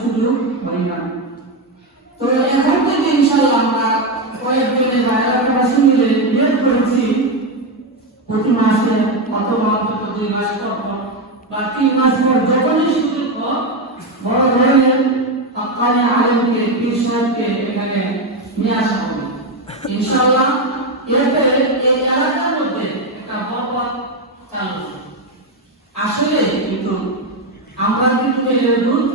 সুযোগ হয় না তো এখন থেকে ইনশাল্লাহ আমরা কয়েকজনের বাইরাবাসী মিলে নিয়োগ করেছি। প্রতি মাসে অথবা অন্তত দুই মাস পর বা তিন মাস পর যখনই সুযোগ বড় ধরনের আকালে আলমকে, পীর এখানে নিয়ে আসা হবে। ইনশাল্লাহ এতে এই এলাকার মধ্যে একটা বড় চালু আসলে কিন্তু আমরা কিন্তু এর গুরুত্ব